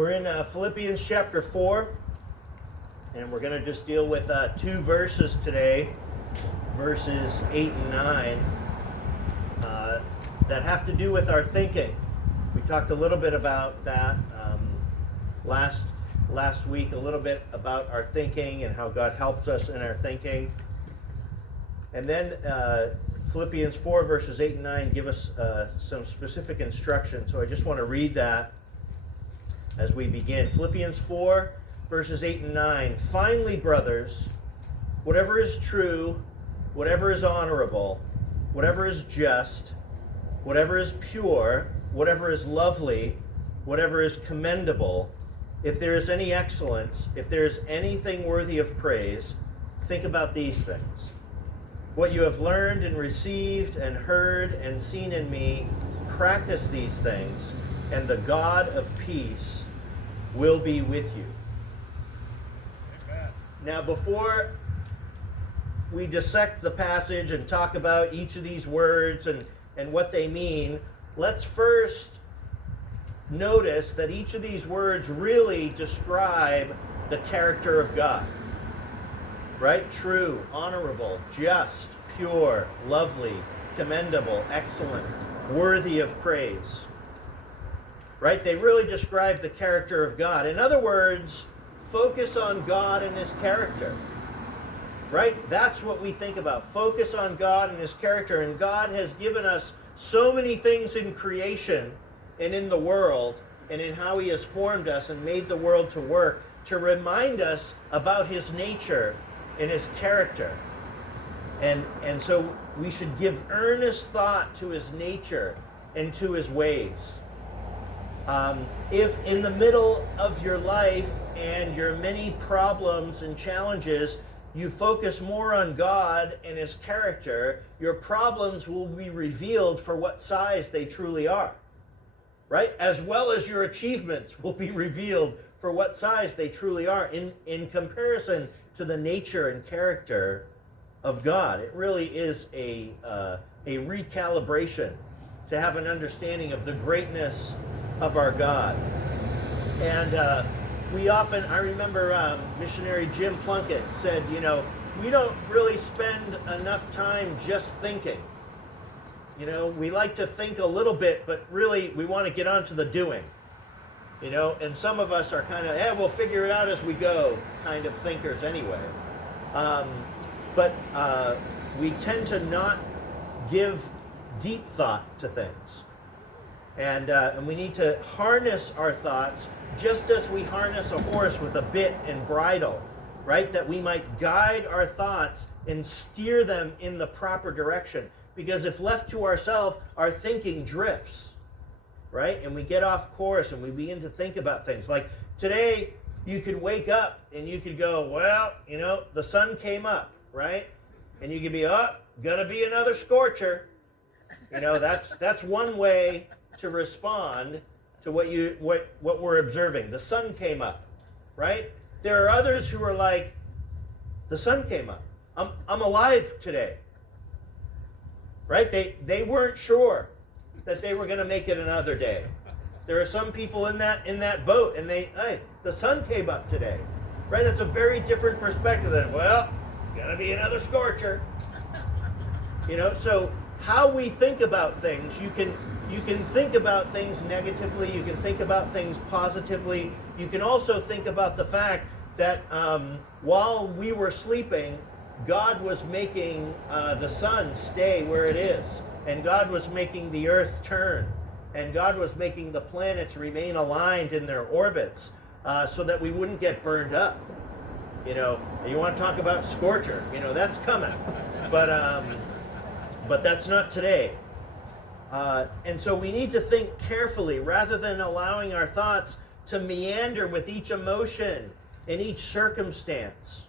We're in Philippians chapter 4, and we're going to just deal with two verses today, verses 8 and 9, that have to do with our thinking. We talked a little bit about that last week, a little bit about our thinking and how God helps us in our thinking. And then Philippians 4, verses 8 and 9 give us some specific instruction. So I just want to read that as we begin. Philippians 4, verses 8 and 9. Finally, brothers, whatever is true, whatever is honorable, whatever is just, whatever is pure, whatever is lovely, whatever is commendable, if there is any excellence, if there is anything worthy of praise, think about these things. What you have learned and received and heard and seen in me, practice these things, and the God of peace will be with you. Amen. Now, before we dissect the passage and talk about each of these words and what they mean, let's first notice that each of these words really describe the character of God. Right? True, honorable, just, pure, lovely, commendable, excellent, worthy of praise. Right? They really describe the character of God. In other words, focus on God and His character. Right? That's what we think about. Focus on God and His character. And God has given us so many things in creation and in the world and in how He has formed us and made the world to work to remind us about His nature and His character. And so we should give earnest thought to His nature and to His ways. If in the middle of your life and your many problems and challenges, you focus more on God and His character, your problems will be revealed for what size they truly are. Right? As well as your achievements will be revealed for what size they truly are in comparison to the nature and character of God. It really is a recalibration to have an understanding of the greatness of our God. And I remember missionary Jim Plunkett said, we don't really spend enough time just thinking. We like to think a little bit, but really we want to get on to the doing. And some of us are kind of, we'll figure it out as we go kind of thinkers anyway. But we tend to not give deep thought to things. And we need to harness our thoughts just as we harness a horse with a bit and bridle, right? That we might guide our thoughts and steer them in the proper direction. Because if left to ourselves, our thinking drifts, right? And we get off course and we begin to think about things. Like today, you could wake up and you could go, well, the sun came up, right? And you could be, gonna be another scorcher. That's one way to respond to what we're observing. The sun came up, right? There are others who are like, the sun came up. I'm alive today. Right? They weren't sure that they were going to make it another day. There are some people in that boat, and the sun came up today. Right? That's a very different perspective than, gonna be another scorcher. So how we think about things, you can think about things negatively, you can think about things positively. You can also think about the fact that while we were sleeping, God was making the sun stay where it is. And God was making the earth turn. And God was making the planets remain aligned in their orbits so that we wouldn't get burned up. You want to talk about scorcher, that's coming. But that's not today. And so we need to think carefully rather than allowing our thoughts to meander with each emotion and each circumstance.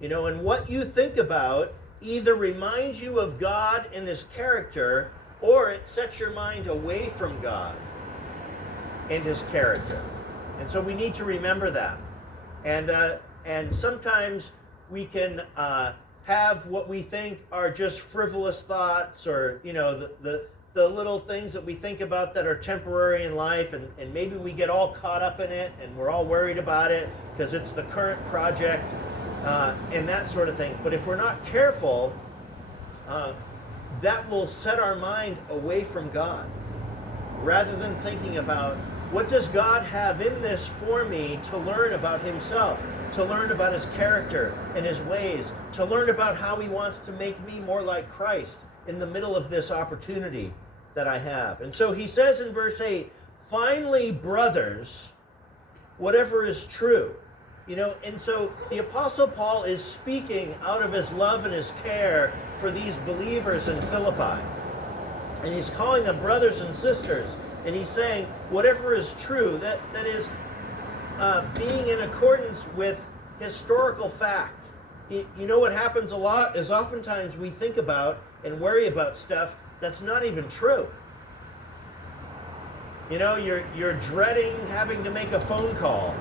And what you think about either reminds you of God and His character, or it sets your mind away from God and His character. And so we need to remember that. And sometimes we can have what we think are just frivolous thoughts, or the little things that we think about that are temporary in life, and maybe we get all caught up in it, and we're all worried about it because it's the current project, and that sort of thing. But if we're not careful, that will set our mind away from God, rather than thinking about, what does God have in this for me to learn about himself, to learn about his character and his ways, to learn about how he wants to make me more like Christ in the middle of this opportunity that I have. And so he says in verse 8, finally, brothers, whatever is true. And so the Apostle Paul is speaking out of his love and his care for these believers in Philippi. And he's calling them brothers and sisters. And he's saying, whatever is true, that is being in accordance with historical fact. What happens a lot is oftentimes we think about and worry about stuff that's not even true. You're dreading having to make a phone call.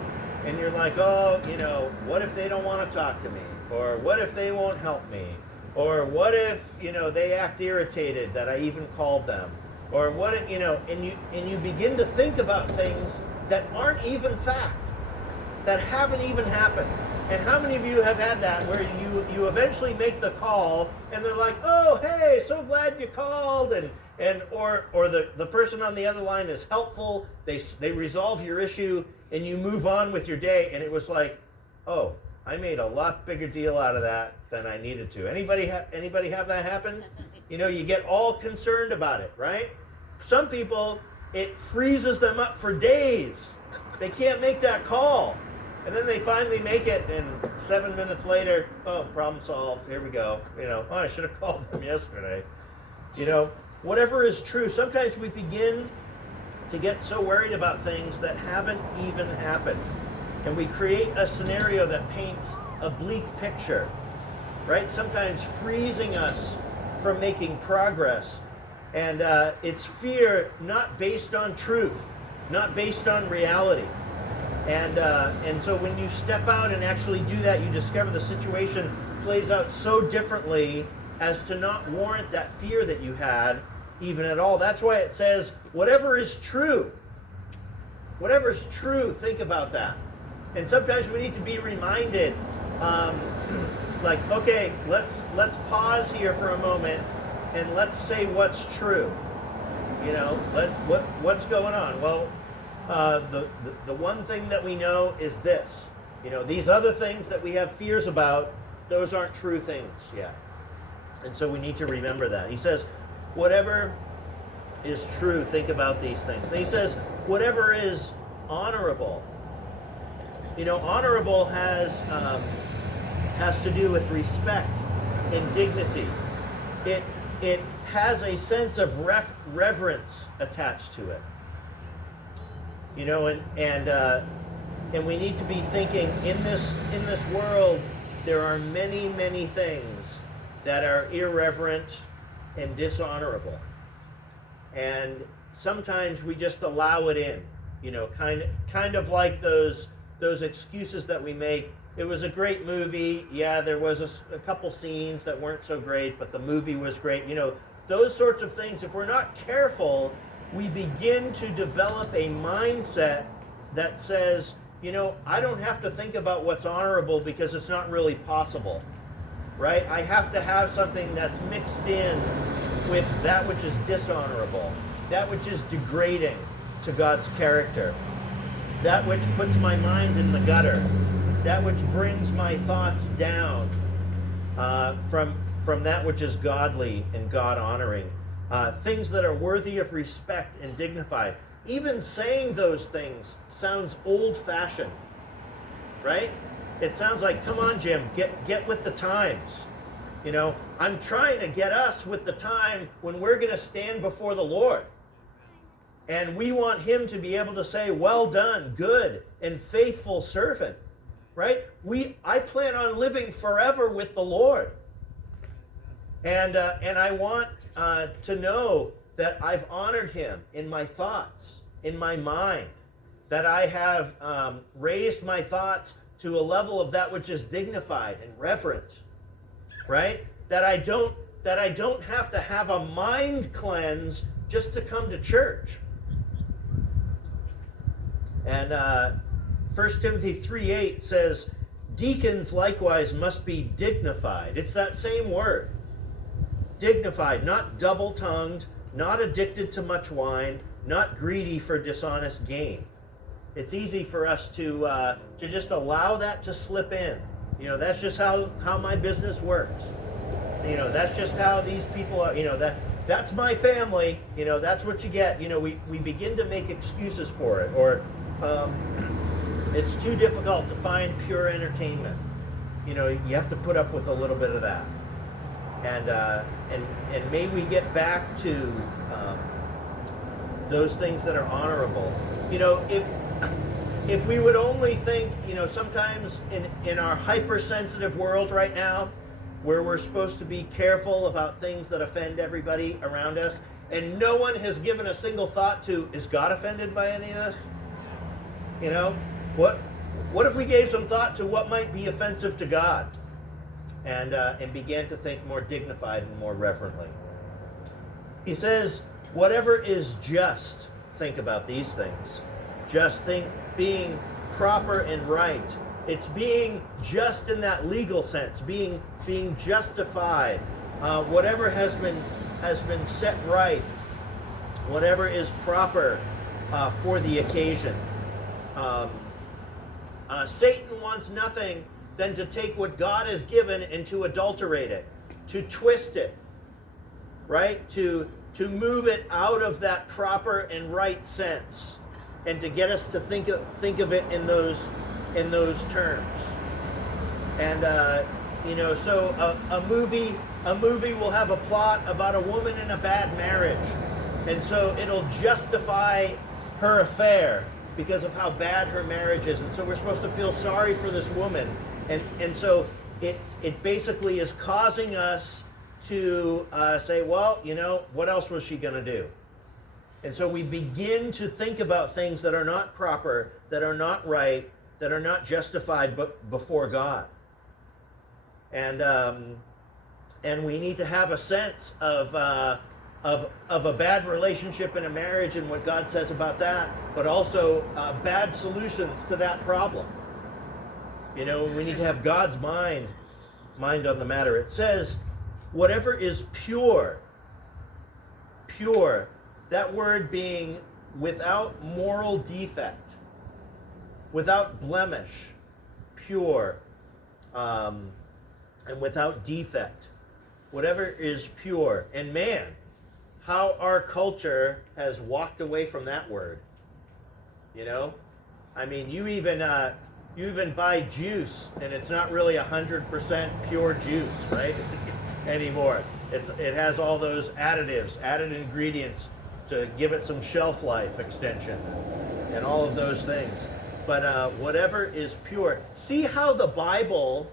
And you're like, what if they don't want to talk to me? Or what if they won't help me? Or what if, they act irritated that I even called them? Or what, and you begin to think about things that aren't even fact, that haven't even happened. And how many of you have had that where you eventually make the call and they're like, oh, hey, so glad you called, or the person on the other line is helpful, they resolve your issue, and you move on with your day, and it was like, oh, I made a lot bigger deal out of that than I needed to. Anybody have that happen? You get all concerned about it, right? Some people, it freezes them up for days. They can't make that call. And then they finally make it, and 7 minutes later, oh, problem solved, here we go. Oh, I should have called them yesterday. Whatever is true, sometimes we begin to get so worried about things that haven't even happened. And we create a scenario that paints a bleak picture, right? Sometimes freezing us from making progress. And it's fear not based on truth, not based on reality. And so when you step out and actually do that, you discover the situation plays out so differently as to not warrant that fear that you had even at all. That's why it says, whatever is true. Whatever is true, think about that. And sometimes we need to be reminded, like, okay, let's pause here for a moment and let's say what's true. What's going on? Well, the one thing that we know is this. These other things that we have fears about, those aren't true things yet. And so we need to remember that. He says, whatever is true, think about these things. And he says, whatever is honorable. Honorable has to do with respect and dignity. It has a sense of reverence attached to it. And we need to be thinking, in this world, there are many, many things that are irreverent and dishonorable. And sometimes we just allow it in, kind of like those excuses that we make. It was a great movie. Yeah, there was a couple scenes that weren't so great, but the movie was great. Those sorts of things, if we're not careful, we begin to develop a mindset that says, I don't have to think about what's honorable because it's not really possible, right? I have to have something that's mixed in with that which is dishonorable, that which is degrading to God's character, that which puts my mind in the gutter, that which brings my thoughts down from that which is godly and God-honoring. Things that are worthy of respect and dignified. Even saying those things sounds old-fashioned, right? It sounds like, come on, Jim, get with the times. I'm trying to get us with the time when we're going to stand before the Lord. And we want him to be able to say, well done, good and faithful servant, right? I plan on living forever with the Lord. And I want to know that I've honored him in my thoughts, in my mind, that I have raised my thoughts to a level of that which is dignified and reverent, right? That I don't have to have a mind cleanse just to come to church. And 1 Timothy 3:8 says, deacons likewise must be dignified. It's that same word. Dignified, not double-tongued, not addicted to much wine, not greedy for dishonest gain. It's easy for us to just allow that to slip in. You know, that's just how my business works. You know, that's just how these people are. You know, that's my family. You know, that's what you get. You know, we begin to make excuses for it, or it's too difficult to find pure entertainment. You know, you have to put up with a little bit of that. And may we get back to those things that are honorable. You know, if we would only think, you know, sometimes in our hypersensitive world right now, where we're supposed to be careful about things that offend everybody around us, and no one has given a single thought to, is God offended by any of this? You know, what if we gave some thought to what might be offensive to God, and began to think more dignified and more reverently? He says, whatever is just, think about these things. Just think being proper and right. It's being just in that legal sense, being justified. Whatever has been set right, whatever is proper for the occasion. Satan wants nothing than to take what God has given and to adulterate it, to twist it, right? To move it out of that proper and right sense, and to get us to think of it in those terms. And you know, so a movie will have a plot about a woman in a bad marriage, and so it'll justify her affair because of how bad her marriage is, and so we're supposed to feel sorry for this woman, and so it basically is causing us to say, well, you know, what else was she going to do? And so we begin to think about things that are not proper, that are not right, that are not justified before God. And we need to have a sense of a bad relationship in a marriage and what God says about that, but also bad solutions to that problem. You know, we need to have God's mind on the matter. It says, whatever is pure, that word being without moral defect, without blemish, pure, and without defect. Whatever is pure. And man, how our culture has walked away from that word. You know? I mean, you even buy juice, and it's not really 100% pure juice, right? Anymore. It has all those additives, added ingredients to give it some shelf life extension and all of those things. But whatever is pure. See how the Bible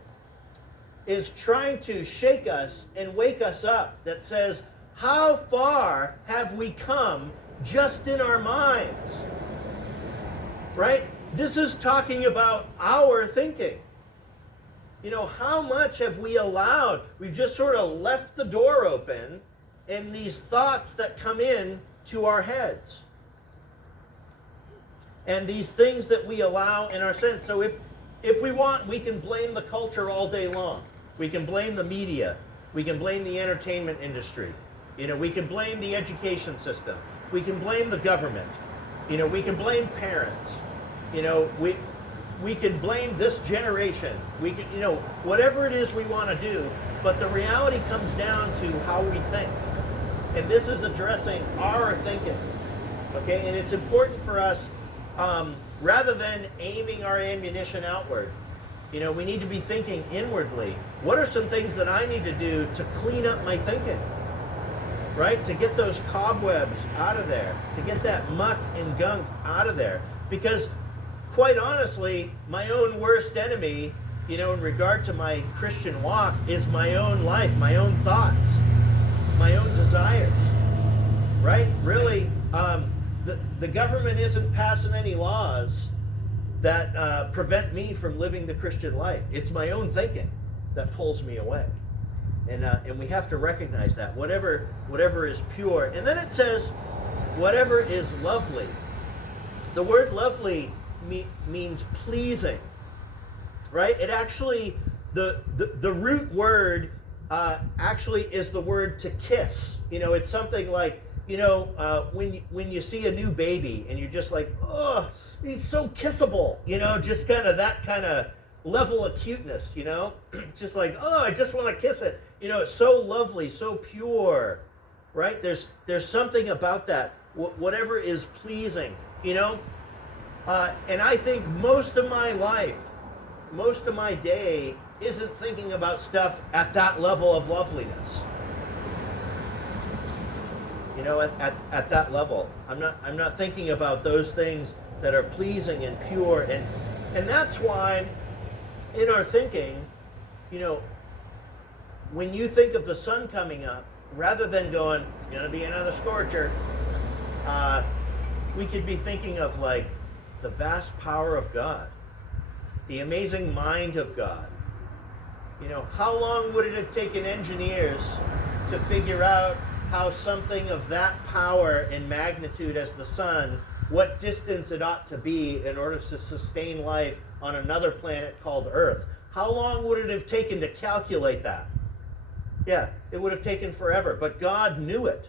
is trying to shake us and wake us up, that says, how far have we come just in our minds? Right? This is talking about our thinking. You know, how much have we allowed? We've just sort of left the door open, and these thoughts that come in to our heads. And these things that we allow in our sense. So if we want, we can blame the culture all day long. We can blame the media. We can blame the entertainment industry. You know, we can blame the education system. We can blame the government. You know, we can blame parents. You know, we can blame this generation. We can, you know, whatever it is we want to do, but the reality comes down to how we think. And this is addressing our thinking. Okay? And it's important for us, rather than aiming our ammunition outward, you know, we need to be thinking inwardly. What are some things that I need to do to clean up my thinking? Right? To get those cobwebs out of there. To get that muck and gunk out of there. Because, quite honestly, my own worst enemy, you know, in regard to my Christian walk, is my own life, my own thoughts, my own desires. Right? Really, the government isn't passing any laws that prevent me from living the Christian life. It's my own thinking that pulls me away. And we have to recognize that, whatever is pure. And then it says, whatever is lovely. The word lovely means pleasing, right? It actually, the root word actually is the word to kiss. It's something like, when you see a new baby and you're just like, oh, he's so kissable, just kind of that kind of level of cuteness, just like, oh, I just want to kiss it. It's so lovely, so pure, right? There's something about that, whatever is pleasing, and I think most of my life, most of my day isn't thinking about stuff at that level of loveliness. At that level, I'm not thinking about those things that are pleasing and pure, and that's why in our thinking, when you think of the sun coming up, rather than going, it's going to be another scorcher, we could be thinking of like the vast power of God, the amazing mind of God. How long would it have taken engineers to figure out how something of that power and magnitude as the sun, what distance it ought to be in order to sustain life on another planet called Earth? How long would it have taken to calculate that? Yeah, it would have taken forever, but God knew it.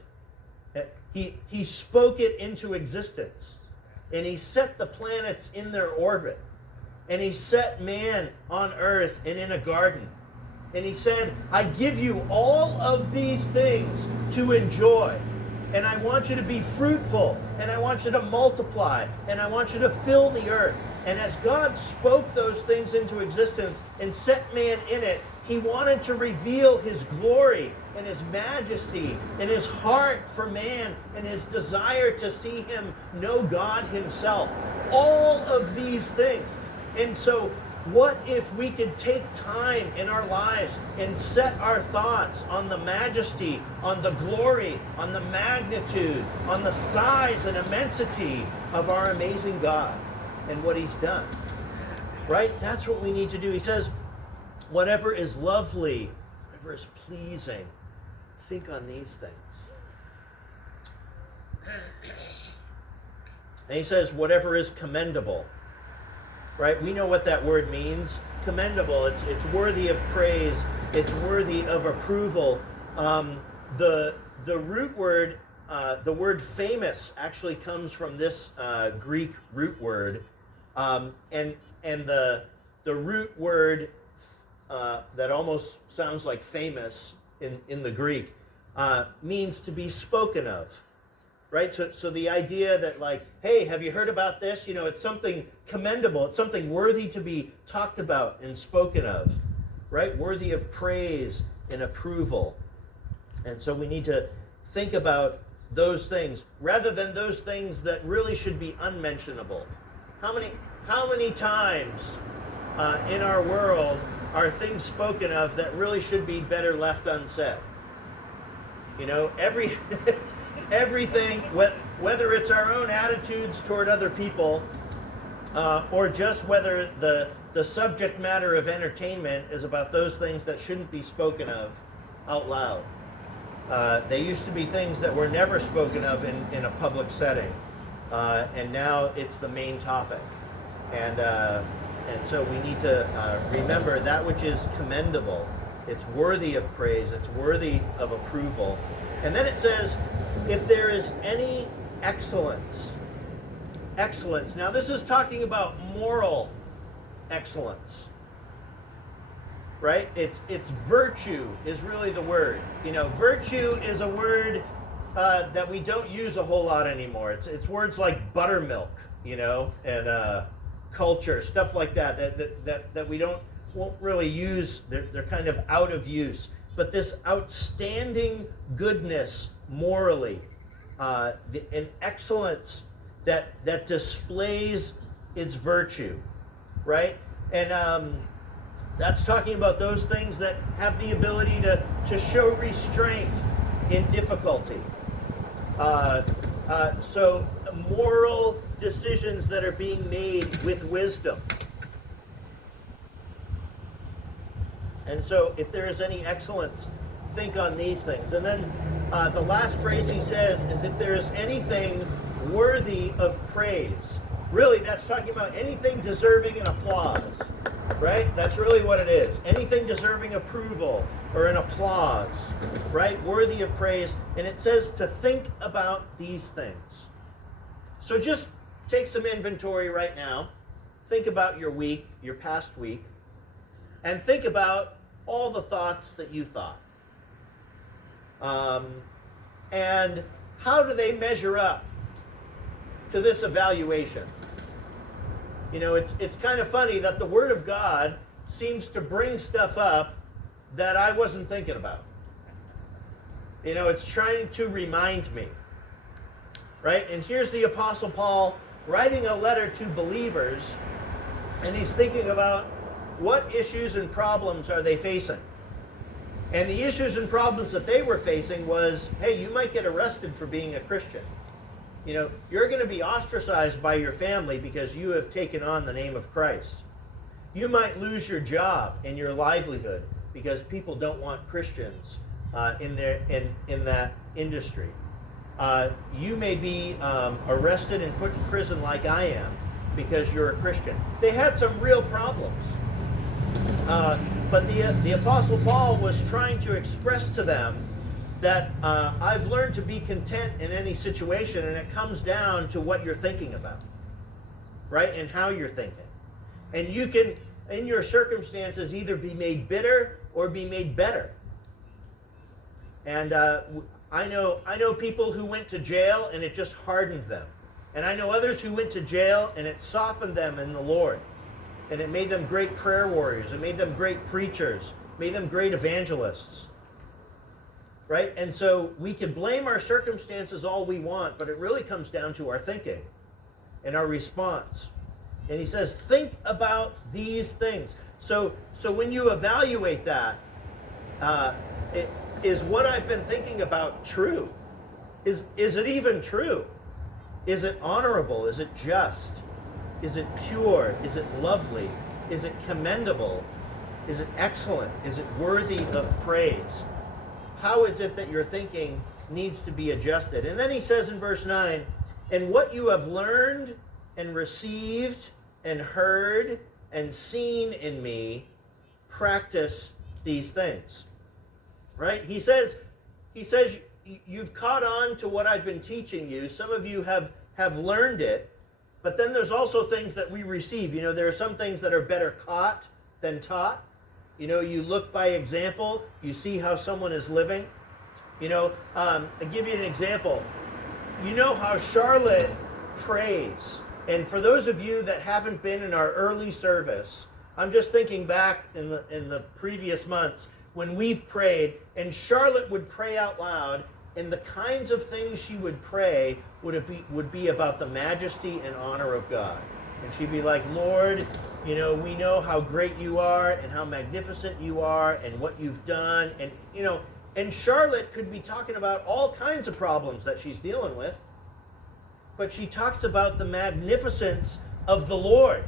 He spoke it into existence, and he set the planets in their orbit, and he set man on Earth and in a garden. And he said, I give you all of these things to enjoy. And I want you to be fruitful. And I want you to multiply. And I want you to fill the earth. And as God spoke those things into existence and set man in it, he wanted to reveal his glory and his majesty and his heart for man and his desire to see him know God himself. All of these things. And so, what if we could take time in our lives and set our thoughts on the majesty, on the glory, on the magnitude, on the size and immensity of our amazing God and what he's done? Right? That's what we need to do. He says, whatever is lovely, whatever is pleasing, think on these things. And he says, whatever is commendable. Right? We know what that word means. Commendable. It's worthy of praise. It's worthy of approval. The root word, the word famous, actually comes from this Greek root word, and the root word that almost sounds like famous in the Greek means to be spoken of. Right? So the idea that like, hey, have you heard about this? It's something commendable. It's something worthy to be talked about and spoken of. Right? Worthy of praise and approval. And so we need to think about those things rather than those things that really should be unmentionable. How many times in our world are things spoken of that really should be better left unsaid? Everything, whether it's our own attitudes toward other people, or just whether the subject matter of entertainment is about those things that shouldn't be spoken of out loud. They used to be things that were never spoken of in a public setting, and now it's the main topic. And so we need to remember that which is commendable. It's worthy of praise. It's worthy of approval. And then it says, if there is any excellence. Now this is talking about moral excellence. Right? It's virtue is really the word. Virtue is a word that we don't use a whole lot anymore. It's words like buttermilk, and culture, stuff like that we won't really use. They're kind of out of use. But this outstanding goodness morally, an excellence that displays its virtue, right? And that's talking about those things that have the ability to show restraint in difficulty. So moral decisions that are being made with wisdom. And so if there is any excellence, think on these things. And then the last phrase he says is, if there is anything worthy of praise. Really, that's talking about anything deserving an applause, right? That's really what it is. Anything deserving approval or an applause, right? Worthy of praise. And it says to think about these things. So just take some inventory right now. Think about your week, your past week, and think about all the thoughts that you thought. And how do they measure up to this evaluation? You know, it's kind of funny that the Word of God seems to bring stuff up that I wasn't thinking about. You know, it's trying to remind me. Right? And here's the Apostle Paul writing a letter to believers, and he's thinking about what issues and problems are they facing. And the issues and problems that they were facing was, hey, you might get arrested for being a Christian. You know, you're going to be ostracized by your family because you have taken on the name of Christ. You might lose your job and your livelihood because people don't want Christians in that industry. You may be arrested and put in prison like I am because you're a Christian. They had some real problems. But the Apostle Paul was trying to express to them that I've learned to be content in any situation, and it comes down to what you're thinking about, right? And how you're thinking. And you can, in your circumstances, either be made bitter or be made better. And I know people who went to jail and it just hardened them. And I know others who went to jail and it softened them in the Lord. And it made them great prayer warriors. It made them great preachers. Made them great evangelists. Right? And so we can blame our circumstances all we want, but it really comes down to our thinking and our response. And he says, think about these things. So when you evaluate that, is what I've been thinking about true? Is it even true? Is it honorable? Is it just? Is it pure? Is it lovely? Is it commendable? Is it excellent? Is it worthy of praise? How is it that your thinking needs to be adjusted? And then he says in verse 9, and what you have learned and received and heard and seen in me, practice these things. Right? He says, you've caught on to what I've been teaching you. Some of you have learned it, but then there's also things that we receive. You know, there are some things that are better caught than taught. You know, you look by example, you see how someone is living. You know, I'll give you an example. You know how Charlotte prays. And for those of you that haven't been in our early service, I'm just thinking back in the previous months when we've prayed, and Charlotte would pray out loud, and the kinds of things she would pray would be about the majesty and honor of God. And she'd be like, Lord, you know, we know how great you are and how magnificent you are and what you've done. And, you know, and Charlotte could be talking about all kinds of problems that she's dealing with, but she talks about the magnificence of the Lord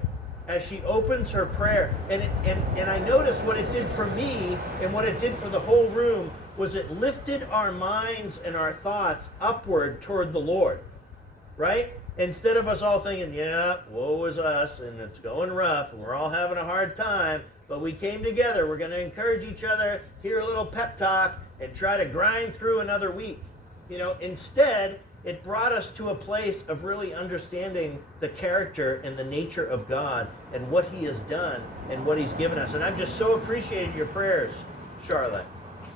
as she opens her prayer. And I noticed what it did for me and what it did for the whole room was it lifted our minds and our thoughts upward toward the Lord, right? Instead of us all thinking, yeah, woe is us, and it's going rough, and we're all having a hard time, but we came together, we're going to encourage each other, hear a little pep talk, and try to grind through another week. You know, instead, it brought us to a place of really understanding the character and the nature of God and what He has done and what He's given us. And I've just so appreciated your prayers, Charlotte,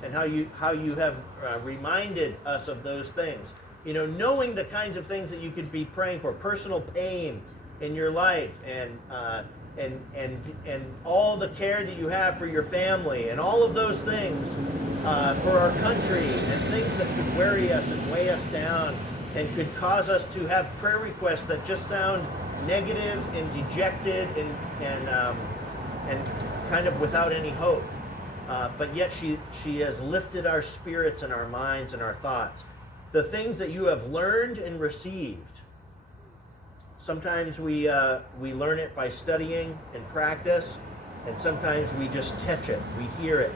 and how you have reminded us of those things. You know, knowing the kinds of things that you could be praying for, personal pain in your life, and all the care that you have for your family, and all of those things for our country, and things that could worry us and weigh us down, and could cause us to have prayer requests that just sound negative and dejected and kind of without any hope. But yet she has lifted our spirits and our minds and our thoughts. The things that you have learned and received. Sometimes we learn it by studying and practice, and sometimes we just catch it. We hear it,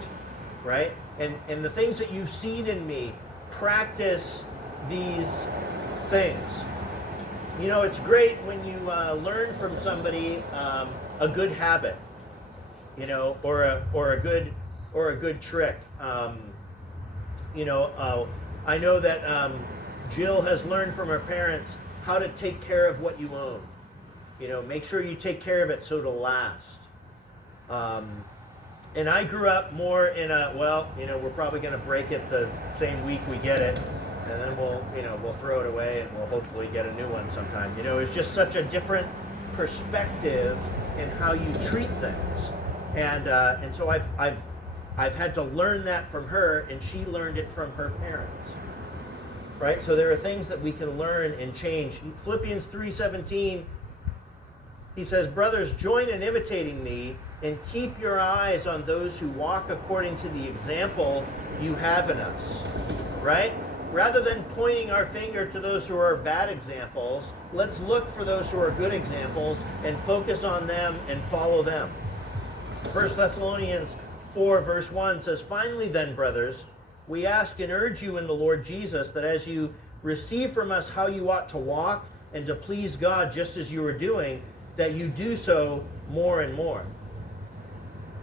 right? and the things that you've seen in me, practice these things. You know, it's great when you learn from somebody a good habit, you know, or a good trick. I know that Jill has learned from her parents how to take care of what you own. You know, make sure you take care of it so it'll last. And I grew up more in we're probably going to break it the same week we get it, and then we'll throw it away and we'll hopefully get a new one sometime. You know, it's just such a different perspective in how you treat things, and so I've had to learn that from her, and she learned it from her parents. Right? So there are things that we can learn and change. Philippians 3:17, he says, "Brothers, join in imitating me and keep your eyes on those who walk according to the example you have in us." Right? Rather than pointing our finger to those who are bad examples, let's look for those who are good examples and focus on them and follow them. 1 Thessalonians 4 verse 1 says, "Finally then, brothers, we ask and urge you in the Lord Jesus that as you receive from us how you ought to walk and to please God just as you are doing, that you do so more and more."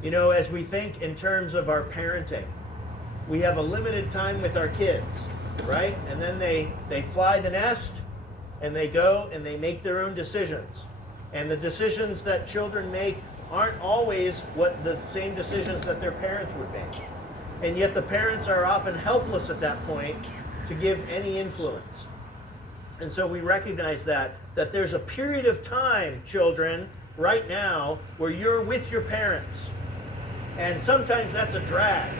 You know, as we think in terms of our parenting, we have a limited time with our kids, right? And then they fly the nest and they go and they make their own decisions. And the decisions that children make aren't always the same decisions that their parents would make. And yet the parents are often helpless at that point to give any influence. And so we recognize that there's a period of time, children, right now, where you're with your parents. And sometimes that's a drag.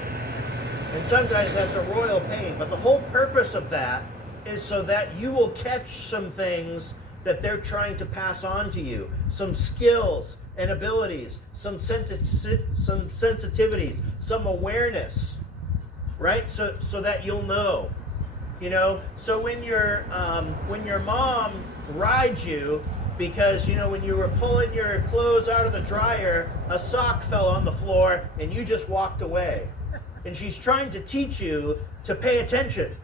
And sometimes that's a royal pain. But the whole purpose of that is so that you will catch some things that they're trying to pass on to you. Some skills and abilities, some sensitivities, some awareness, right? So that you'll know, you know. So when your mom rides you because, you know, when you were pulling your clothes out of the dryer, a sock fell on the floor and you just walked away, and she's trying to teach you to pay attention,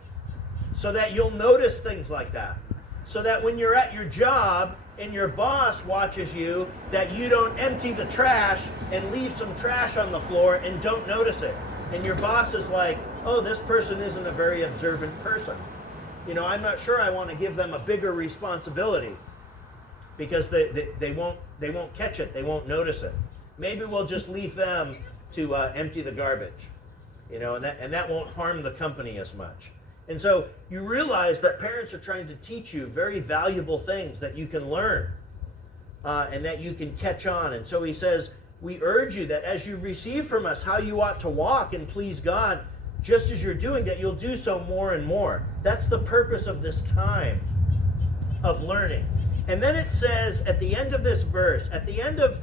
so that you'll notice things like that, so that when you're at your job and your boss watches you, that you don't empty the trash and leave some trash on the floor and don't notice it. And your boss is like, "Oh, this person isn't a very observant person. You know, I'm not sure I want to give them a bigger responsibility because they won't catch it, they won't notice it. Maybe we'll just leave them to empty the garbage, you know, and that won't harm the company as much." And so you realize that parents are trying to teach you very valuable things that you can learn and that you can catch on. And so he says, "We urge you that as you receive from us how you ought to walk and please God, just as you're doing, that you'll do so more and more." That's the purpose of this time of learning. And then it says at the end of this verse, at the end of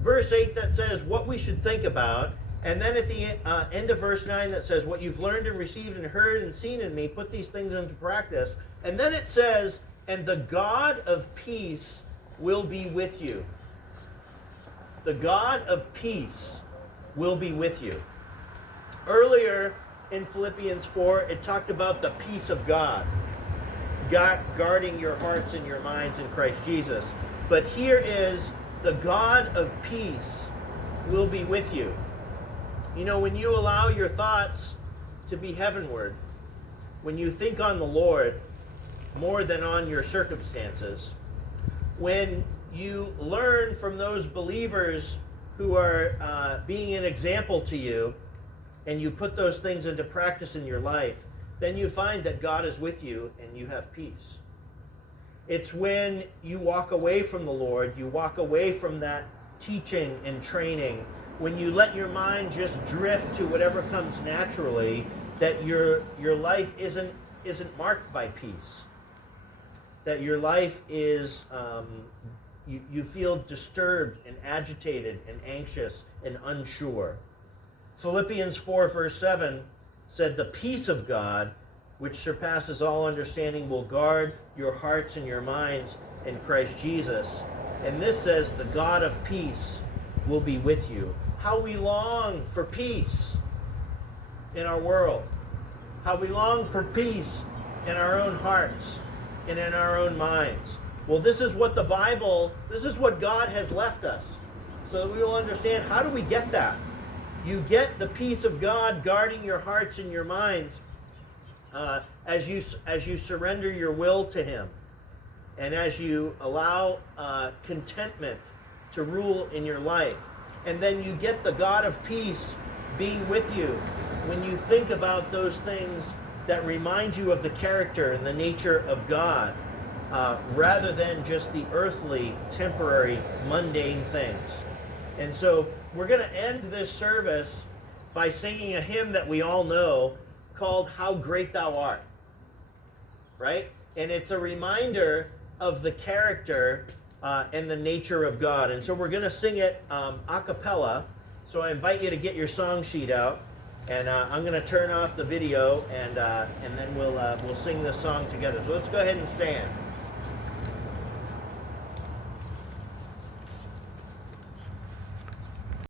verse 8, that says what we should think about. And then at the end of verse 9 that says, "What you've learned and received and heard and seen in me, put these things into practice." And then it says, "And the God of peace will be with you." The God of peace will be with you. Earlier in Philippians 4, it talked about the peace of God, guarding your hearts and your minds in Christ Jesus. But here is, the God of peace will be with you. You know, when you allow your thoughts to be heavenward, when you think on the Lord more than on your circumstances, when you learn from those believers who are being an example to you, and you put those things into practice in your life, then you find that God is with you and you have peace. It's when you walk away from the Lord, you walk away from that teaching and training, when you let your mind just drift to whatever comes naturally, that your life isn't marked by peace. That your life is, you feel disturbed and agitated and anxious and unsure. Philippians 4 verse 7 said, "The peace of God, which surpasses all understanding, will guard your hearts and your minds in Christ Jesus." And this says, "The God of peace will be with you." How we long for peace. in our world, how we long for peace in our own hearts and in our own minds. Well, this is what this is what God has left us, so that we will understand, how do we get that? You get the peace of God guarding your hearts and your minds as you surrender your will to Him, and as you allow contentment to rule in your life. And then you get the God of peace being with you when you think about those things that remind you of the character and the nature of God, rather than just the earthly, temporary, mundane things. And so we're going to end this service by singing a hymn that we all know called "How Great Thou Art." Right? And it's a reminder of the character and the nature of God. And so we're going to sing it a cappella. So I invite you to get your song sheet out, and I'm going to turn off the video, and then we'll sing this song together. So let's go ahead and stand.